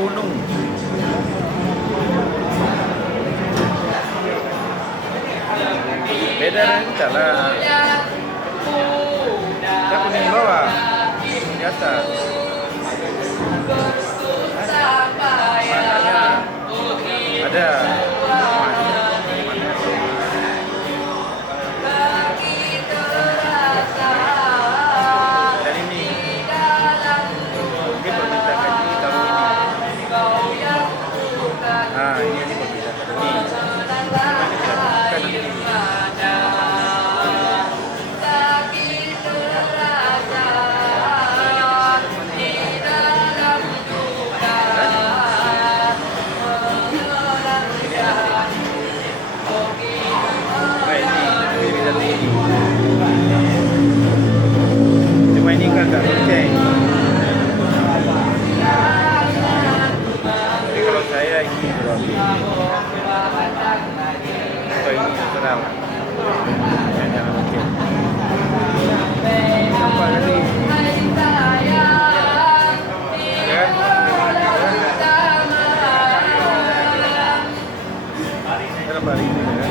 Gunung. Beda dengan kita lah. Kita kuning bawah, kuning di atas. Makanya ada dan ini permintaan gaji tahun ini. Nah ini permintaan gaji. Ini cuma ini kan nggak lonceng. Tapi kalau saya ini berarti atau ini terang. Ya, jangan lonceng. Apa tadi? Ya. Dalam hari ini ya.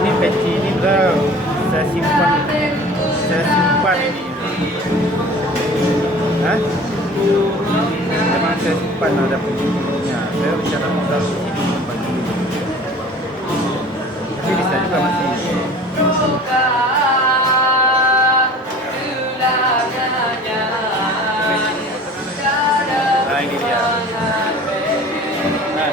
Ini peci ini udah saya simpan ini. Hah? Memang saya simpan ada penghubungnya. Saya rencana mau taruh di sini simpan dulu. Tapi bisa juga masih. Nah ini dia. Nah.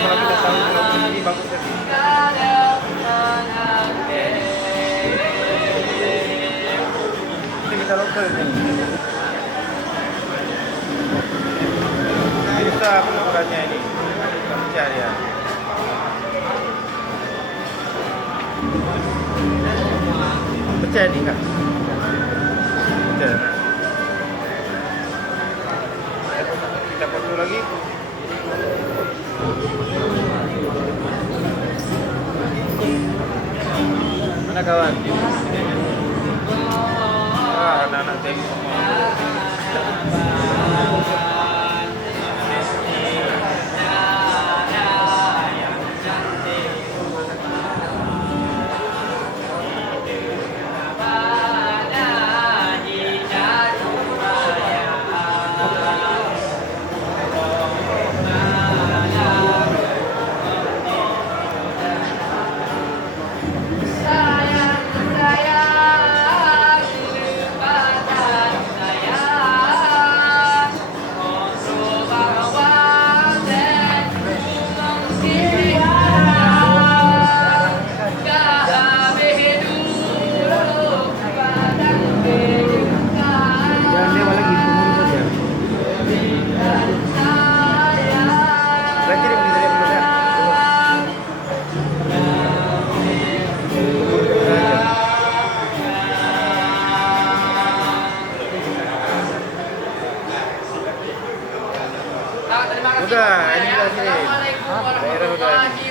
Kalau kita tahu ini bagus sekali. Ini kita lokal ini. Ini bisa ukurannya ini. Kita pecah dia. Pecah ini kan? Pecah. Kita potong lagi. Mana kawan? Wah, anak-anak tengok semua. Udah, ini udah sini. Daerah udah ini.